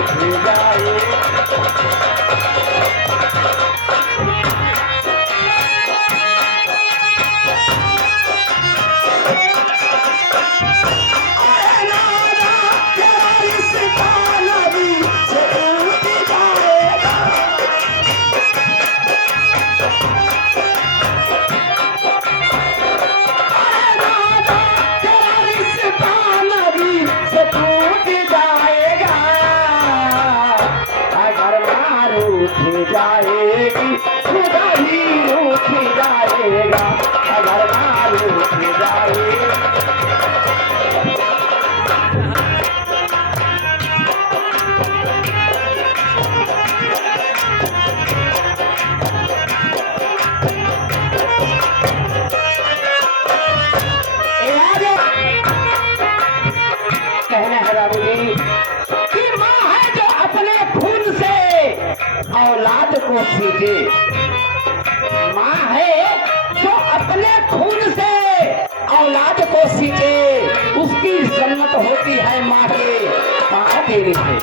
रूठ जाए। जाएगी खुदा ही रूठ जाएगा अगर ना रूठ जाए। कहना है बाबू जी कि माँ है जो अपने खून से औलाद को सींचे। माँ है जो अपने खून से औलाद को सींचे उसकी जन्नत होती है माँ के पाँव के नीचे।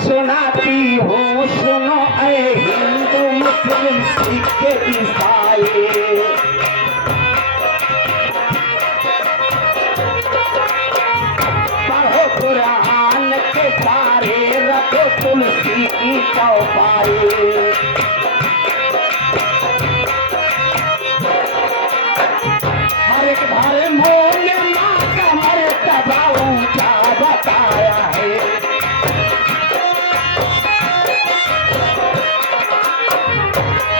सुनाती हूँ सुनो ऐ हिंदू मुस्लिम सिख ईसाई, पढ़ो कुरान के पारे रखो तुलसी की चौपाई। हर एक धर्मों ने माँ का मर्तबा ऊंचा बताया है।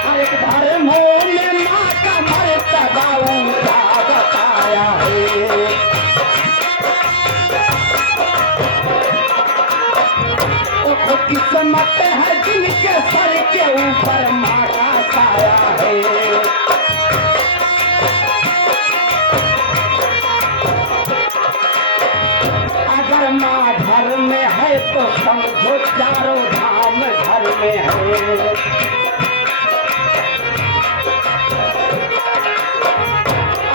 हर एक धर्मों ने माँ का मर्तबा ऊंचा बताया है। किस्मत है जिनके सर के ऊपर माँ का साया है। अगर माँ घर में है तो समझो चारों धाम घर में है।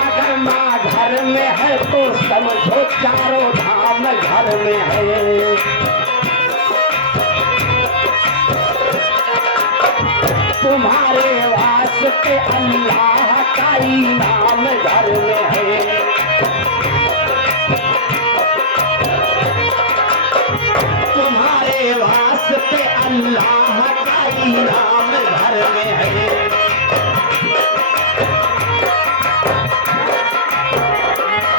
अगर माँ घर में है तो समझो चारों धाम घर में है। तुम्हारे वास्ते अल्लाह का इनाम घर में है। तुम्हारे वास्ते अल्लाह का इनाम घर में है।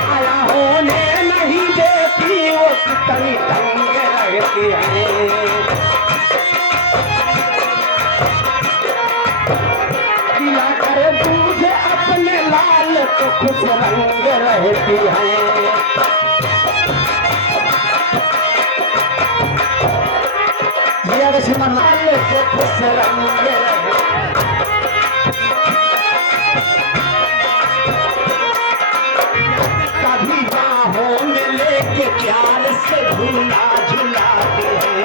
आया होने नहीं देती वो कितनी तंग रहती है। दूध अपने लाल तो खुश रंग रहती है। लाल तो खुश रंग रहती है। कभी बाहों में लेके प्यार से झूला झुलाती है।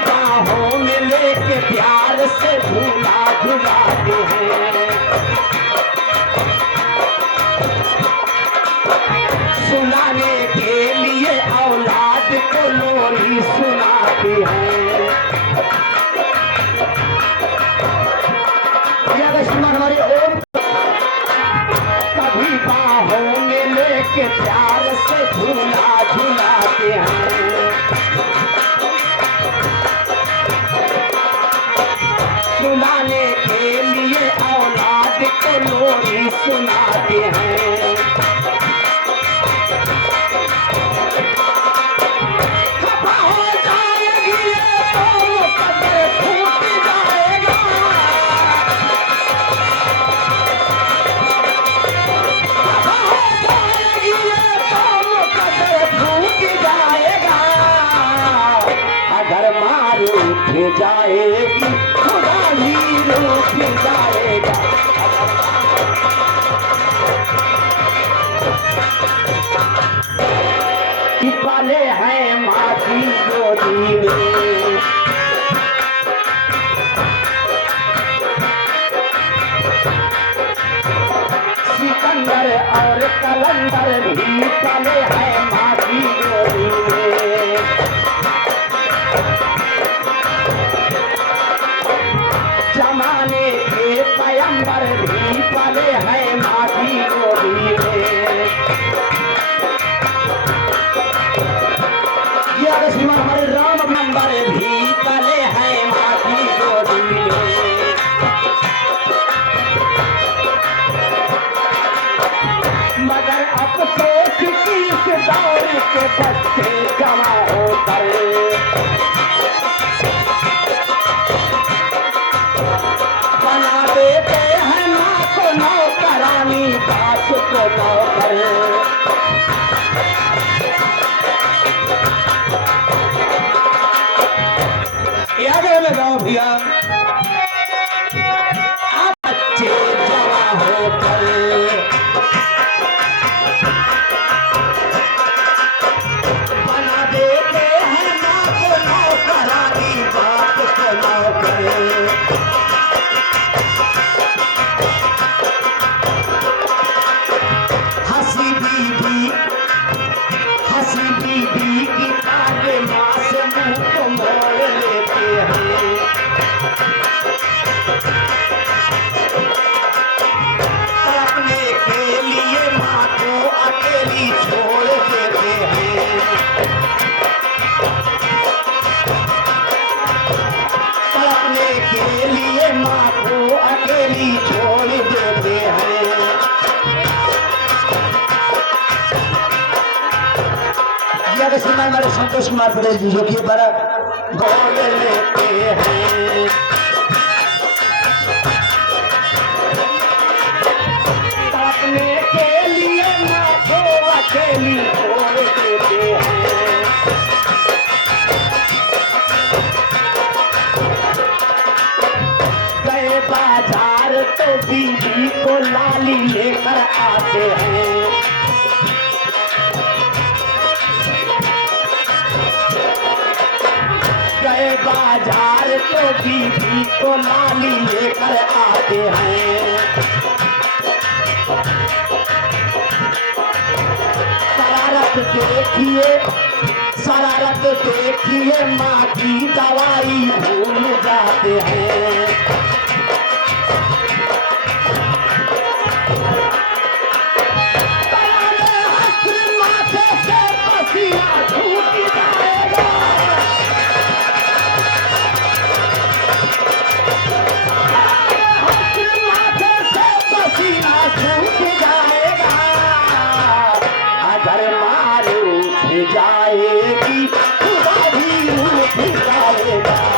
बाहों में लेके प्यार से झूला झुलाते हैं। सुनाने के लिए औलाद को लोरी सुनाती है। हमारी ओर कभी बाहों में लेके प्यार से झूला झुलाते हैं। सुनाने के लिए औलाद को लोरी सुनाते हैं। खफा हो जाएगी ये तो मुकद्दर फूट जाएगा। खफा हो जाएगी ये तो मुकद्दर फूट जाएगा। अगर मार उठ जाएगी खुदा ही रूठ जाएगा। पाले हैं माँ की गोदी में, और कलंदर भी पले हैं माँ की गोदी में। जमाने के पैगंबर भी पले हैं माँ की गोदी में। ये श्रीमान हमारे राम नंबर भी पले हैं माँ की गोदी में। मगर अफसोस की इस दौर के बच्चे जमा होकर बना देते हैं माँ को नौकरानी, बाप को नौकर। याद है मैं गाँव भैया बच्चे जमा होकर बना देते हैं माँ को नौकरानी, बाप को नौकर। हंसी बीबी की आगे माँ से मुंह को मोड़ लेते हैं। तड़पने के लिए माँ को अकेली छोड़ देते हैं। तड़पने के लिए माँ को अकेली छोड़ देते हैं। श्रीमान हमारे संतोष कुमार पटेल जी जो कि बड़ा बोल लेते हैं। अपने के लिए माँ को अकेली छोड़ देते हैं। गए बाजार तो बीबी को लाली लेकर आते हैं। गए बाजार तो बीबी को लाली लेकर आते हैं। शरारत देखिए माँ की दवाई भूल जाते हैं। माथे से पसीना छूट जाएगा। पसीना छूट जाएगा। अगर माँ रूठ जाएगी खुदा भी रूठ जाएगा।